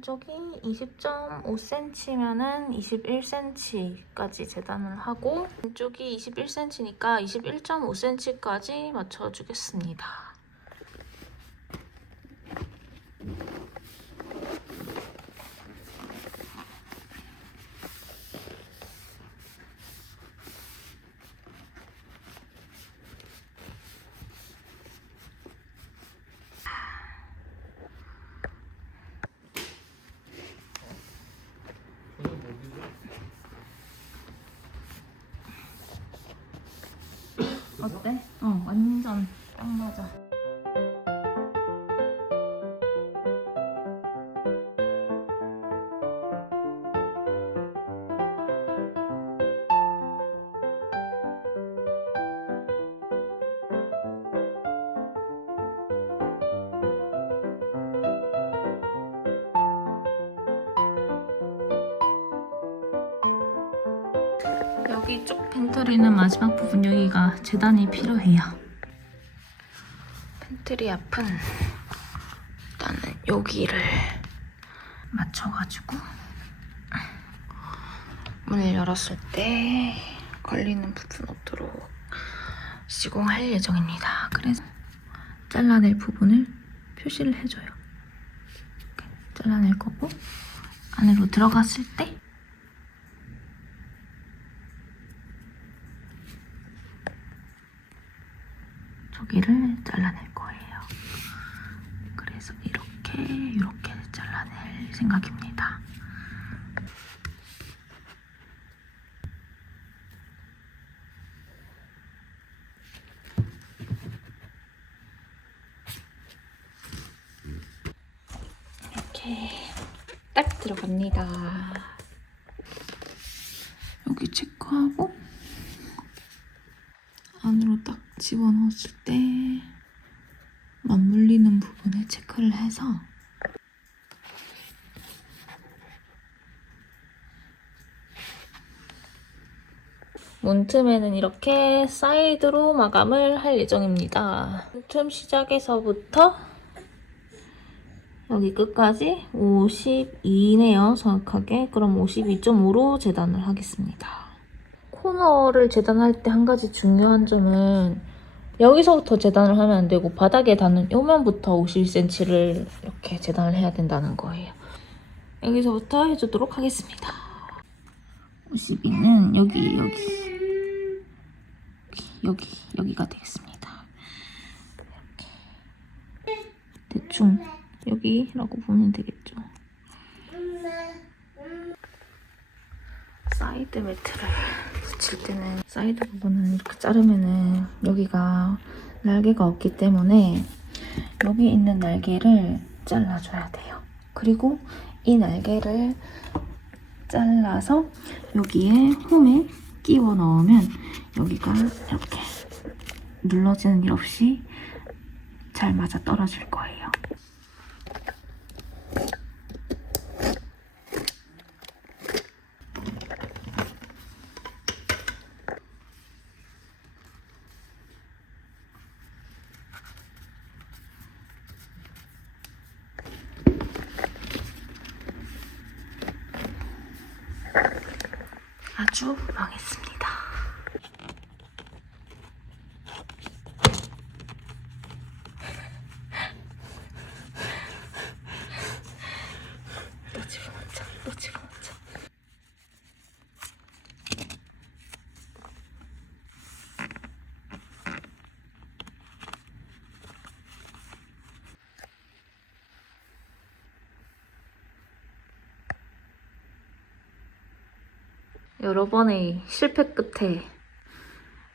오른쪽이 20.5cm면은 21cm까지 재단을 하고 왼쪽이 21cm니까 21.5cm까지 맞춰주겠습니다. 어때? 어, 완전 딱 맞아. 여기 쪽 팬트리는 마지막 부분 여기가 재단이 필요해요. 팬트리 앞은 일단은 여기를 맞춰가지고 문을 열었을 때 걸리는 부분 없도록 시공할 예정입니다. 그래서 잘라낼 부분을 표시를 해줘요. 잘라낼 거고 안으로 들어갔을 때 저기를 잘라낼 거예요. 그래서 이렇게 이렇게 잘라낼 생각입니다. 이렇게 딱 들어갑니다. 여기 체크하고 안으로 딱 집어넣었을 때 맞물리는 부분을 체크를 해서 문틈에는 이렇게 사이드로 마감을 할 예정입니다. 문틈 시작에서부터 여기 끝까지 52네요, 정확하게. 그럼 52.5로 재단을 하겠습니다. 코너를 재단할 때 한 가지 중요한 점은 여기서부터 재단을 하면 안 되고 바닥에 닿는 요면부터 51cm를 이렇게 재단을 해야 된다는 거예요. 여기서부터 해주도록 하겠습니다. 52는 여기, 여기, 여기, 여기가 되겠습니다. 대충 여기라고 보면 되겠죠. 사이드 매트를 붙일 때는 사이드 부분은 이렇게 자르면은 여기가 날개가 없기 때문에 여기 있는 날개를 잘라줘야 돼요. 그리고 이 날개를 잘라서 여기에 홈에 끼워 넣으면 여기가 이렇게 눌러지는 일 없이 잘 맞아 떨어질 거예요. 아주 망했습니다. 또 집어넣자, 또 집어넣자. 여러 번의 실패 끝에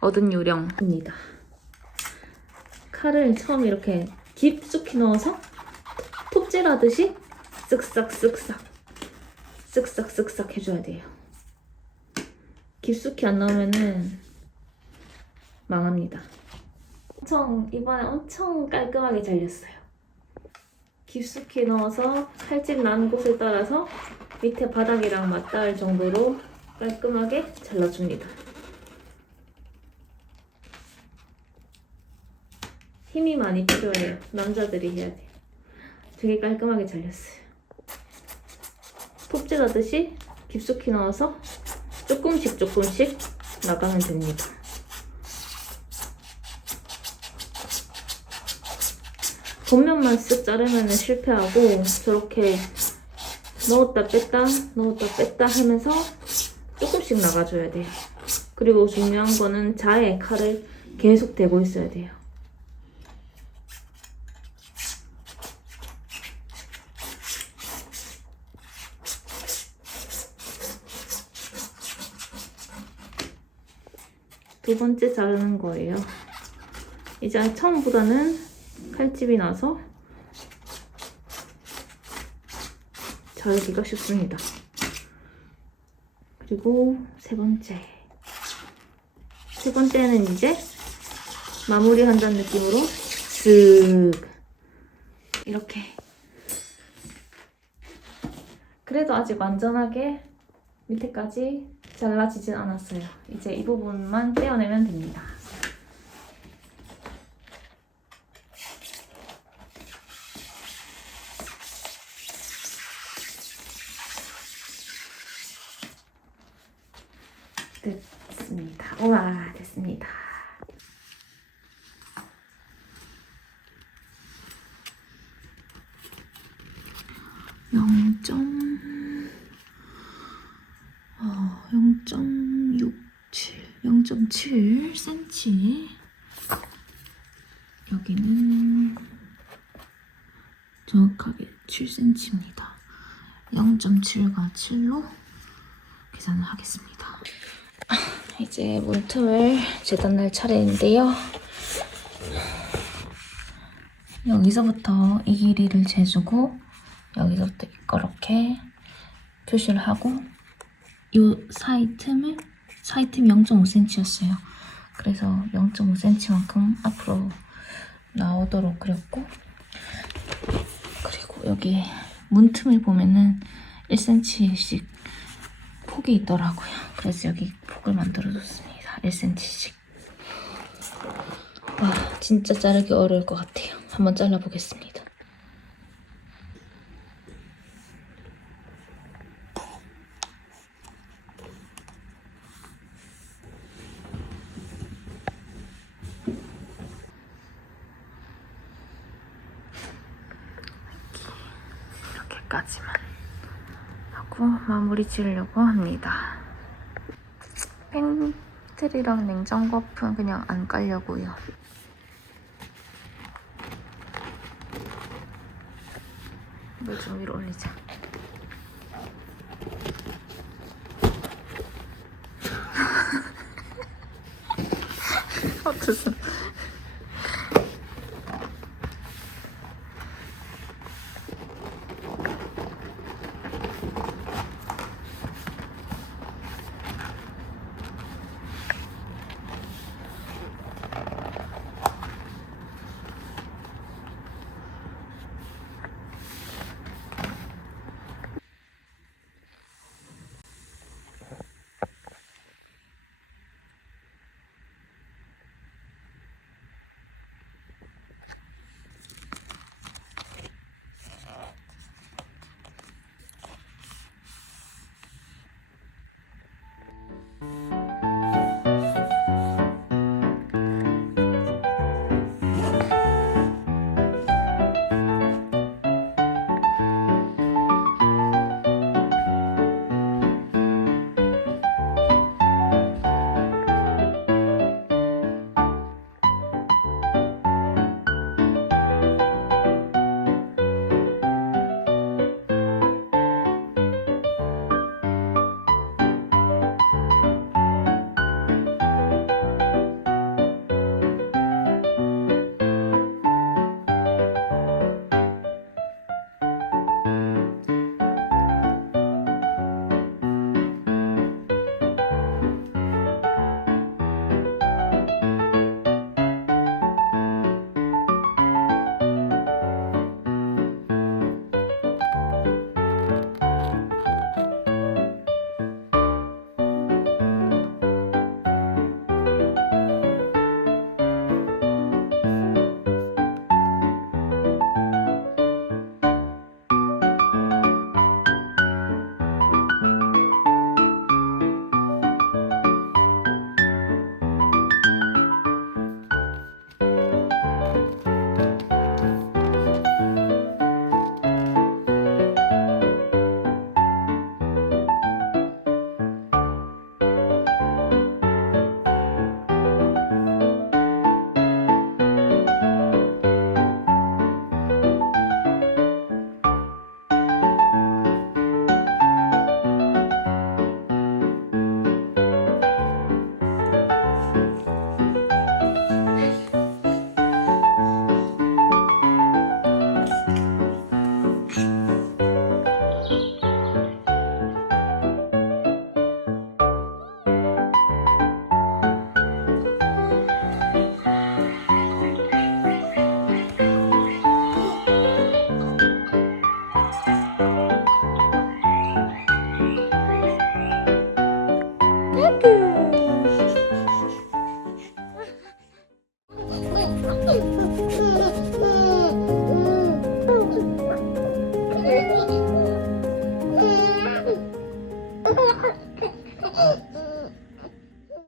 얻은 요령입니다. 칼을 처음 이렇게 깊숙이 넣어서 톱질하듯이 쓱싹 쓱싹 쓱싹 쓱싹 해줘야 돼요. 깊숙이 안 넣으면은 망합니다. 엄청 이번에 엄청 깔끔하게 잘렸어요. 깊숙이 넣어서 칼집 나는 곳을 따라서 밑에 바닥이랑 맞닿을 정도로 깔끔하게 잘라줍니다. 힘이 많이 필요해요. 남자들이 해야 돼요. 되게 깔끔하게 잘렸어요. 톱질하듯이 깊숙이 넣어서 조금씩 조금씩 나가면 됩니다. 겉면만 쓱 자르면 실패하고 저렇게 넣었다 뺐다 넣었다 뺐다 하면서 조금씩 나가줘야 돼요. 그리고 중요한 거는 자에 칼을 계속 대고 있어야 돼요. 두 번째 자르는 거예요. 이제 처음보다는 칼집이 나서 자르기가 쉽습니다. 그리고 세 번째. 세 번째는 이제 마무리 한다는 느낌으로 쓱 이렇게. 그래도 아직 완전하게 밑에까지 잘라지진 않았어요. 이제 이 부분만 떼어내면 됩니다. 됐습니다. 우와, 됐습니다. 영점 어, 0.67, 0.7cm. 여기는 정확하게 7cm입니다. 0.7과 7로 계산을 하겠습니다. 이제 문틈을 재단할 차례인데요. 여기서부터 이 길이를 재주고 여기서부터 이렇게 표시를 하고 요 사이 틈을 사이 틈이 0.5cm였어요. 그래서 0.5cm만큼 앞으로 나오도록 그렸고 그리고 여기 문틈을 보면은 1cm씩 폭이 있더라고요. 그래서 여기 폭을 만들어줬습니다. 1cm씩. 와 진짜 자르기 어려울 것 같아요. 한번 잘라보겠습니다. 해가지고 마무리 지으려고 합니다. 팬트리랑 냉장고픈 그냥 안 깔려고요. 물 좀 위로 올리자. 어쩌